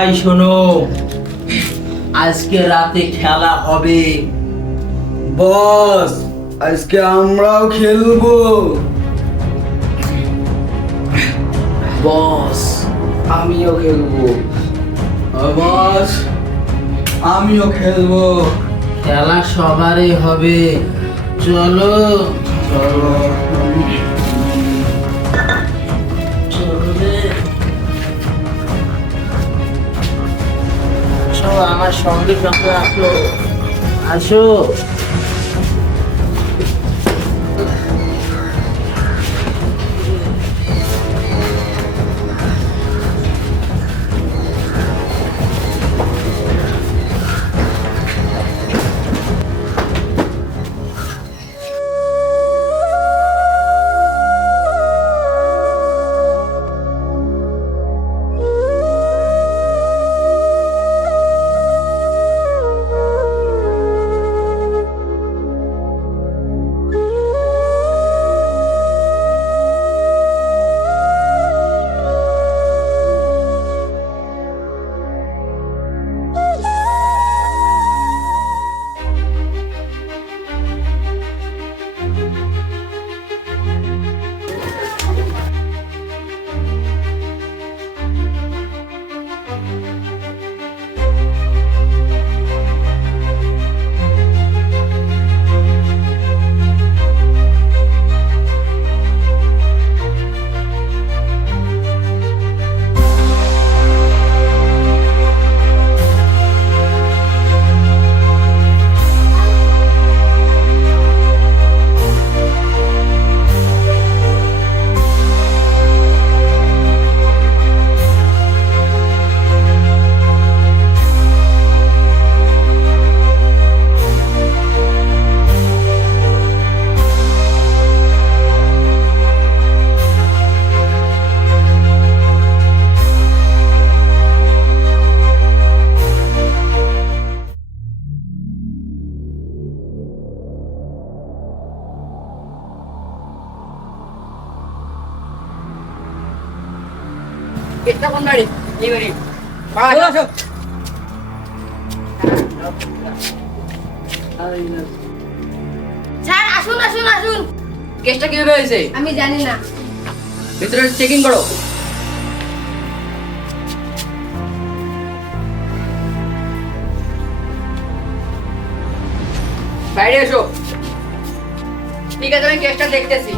সবাই শোনো, আজকে রাতে খেলা হবে। বস, আজকে আমরাও খেলবো। বস, আমিও খেলবো। বস, আমিও খেলবো। খেলা সবারই হবে, চলো চলো। আসো, আমার সঙ্গে সঙ্গে আসো, আসো। এটা কোন বাড়ি? এই বাড়ি। আসো। স্যার আসুন আসুন আসুন। কেসটা কিভাবে হয়েছে? আমি জানি না। ভিতরে চেকিং করো। বাইরে এসো। ঠিক আছে, আমি কেসটা দেখতেছি।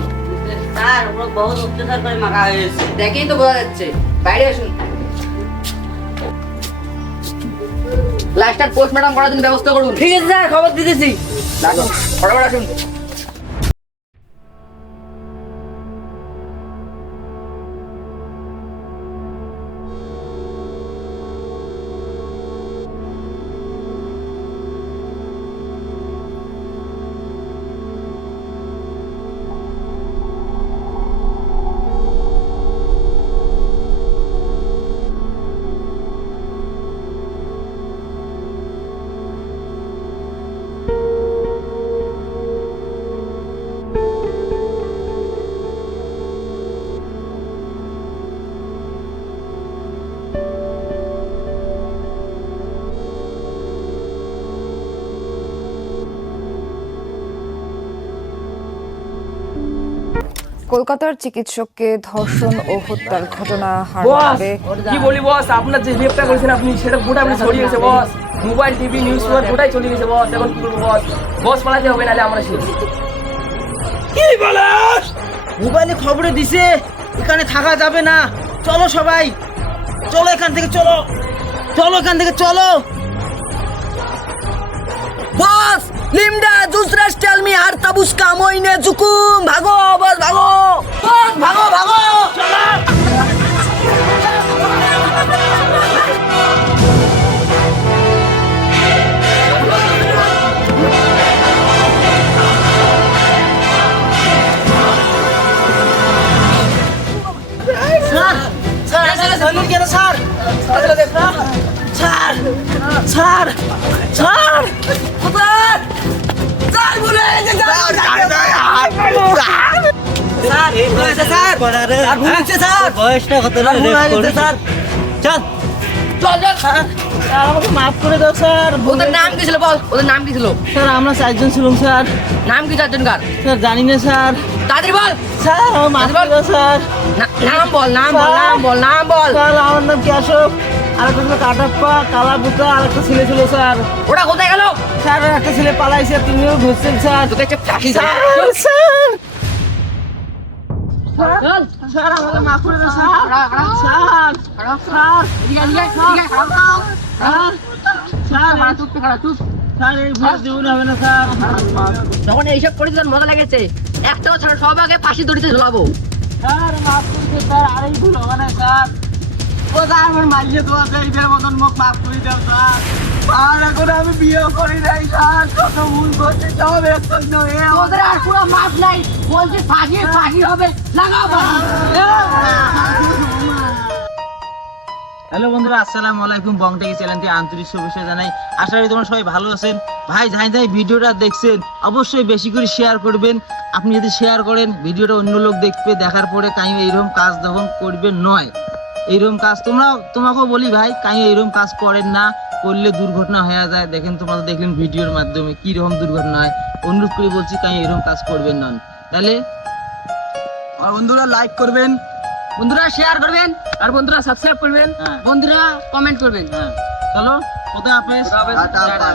স্যার ওরা বহুত অত্যাচার করে মারা হয়েছে। দেখেই তো বোঝা যাচ্ছে। বাইরে আসুন। লাস্টার পোস্টমর্টম করার জন্য ব্যবস্থা করুন। ঠিক আছে স্যার, খবর দিতেছি। লাগো, ফটাফট আসুন। কলকাতার চিকিৎসককে ধর্ষণ ও হত্যার ঘটনা বস হারাবে। কি বলি বস, আপনার যে রেপটা করেছেন আপনি সেটা গোটা আপনি ছড়িয়ে গেছে বস। মোবাইল টিভি নিউজ পেপার গোটাই চলে গেছে বস। এখন কি করবো বস? বস পালাতে হবে, নাহলে আমরা শেষ। কি বলাস? মোবাইলে খবরে দিছে এখানে থাকা যাবে না। চলো সবাই, চলো এখান থেকে, চলো চলো এখান থেকে, চলো। বস, লিমডা दूसरा स्टाइल में हर तब उसका मोइने जुकुम। भागो बस, भागो बस, भागो भागो। স্যার স্যার ধরুন কেন sir? Sir sir sir sir sir বলে স্যার এই বয়সে স্যার ভুলছে স্যার, বয়সটা কত স্যার চল চল চল স্যার আমাকে মাফ করে দাও স্যার। ওদের নাম কি ছিল বল, ওদের নাম কি ছিল? স্যার আমরা 4 জন ছিলাম স্যার। নাম কি চারজনকার? স্যার জানি না স্যার। তাড়াতাড়ি বল। স্যার আমার মাফ করে দাও স্যার। নাম বল, নাম বল, নাম বল, নাম বল। স্যার আমার নাম কেশব, আরেকটা ছিল কাটাপ্পা, কালাপুতা, আরেকটা ছেলে ছিল স্যার। ওটা কোথায় গেল? স্যার একটা ছেলে পালাইছে, তিনিও ঘুরছেন স্যার। তোকে একটা ফাঁসি স্যার দেবো। স্যার চল। স্যার আমাকে মাফ করে দাও স্যার। খাড়া, খাড়া। স্যার খাড়া। স্যার এদিকে, এদিকে, এদিকে, খাড়া। স্যার স্যার খাড়া, চুপ, খাড়া, চুপ। স্যার এই ভুল জীবন হবে না স্যার। যখন এইসব করেছি তোর মজা লেগেছে, একটাও ছাড়া সব আগে ফাঁসি দড়িতে ঝোলাবো। স্যার মাফ করতে স্যার, আর এই ভুল হবে না স্যার। ও স্যার আমার মাইয়ে তো আছে, এইটার মতন মুখ মাফ করে দাও স্যার। আর এখন আমি বিয়ে করি নাই স্যার, কত ভুল করছি সব এক জন্য তোদের আর পুরো মাপ নাই, বলছি ফাঁসি ফাঁসি হবে, লাগাও ফাঁসি। হ্যালো বন্ধুরা, আসসালামু আলাইকুম। বংটেকি চ্যানেলটি আন্তরিক শুভেচ্ছা জানাই। আশা করি তোমরা সবাই ভালো আছেন। ভাই যাই ভিডিওটা দেখছেন অবশ্যই বেশি করে শেয়ার করবেন। আপনি যদি শেয়ার করেন ভিডিওটা অন্য লোক দেখবে, দেখার পরে কাই এইরকম কাজ যখন করবেন নয়, এইরকম কাজ তোমাকেও বলি ভাই, কাই এইরকম কাজ করেন না, করলে দুর্ঘটনা হয়ে যায়। দেখেন তোমরা তো দেখলেন ভিডিওর মাধ্যমে কি রকম দুর্ঘটনা হয়। অনুরোধ করে বলছি কাই এরকম কাজ করবেন না। তাহলে আর বন্ধুরা লাইক করবেন, বন্ধুরা শেয়ার করবেন, আর বন্ধুরা সাবস্ক্রাইব করবেন। হ্যাঁ বন্ধুরা কমেন্ট করবেন। হ্যাঁ চলো, কোথায় হাফেজ। টাটা।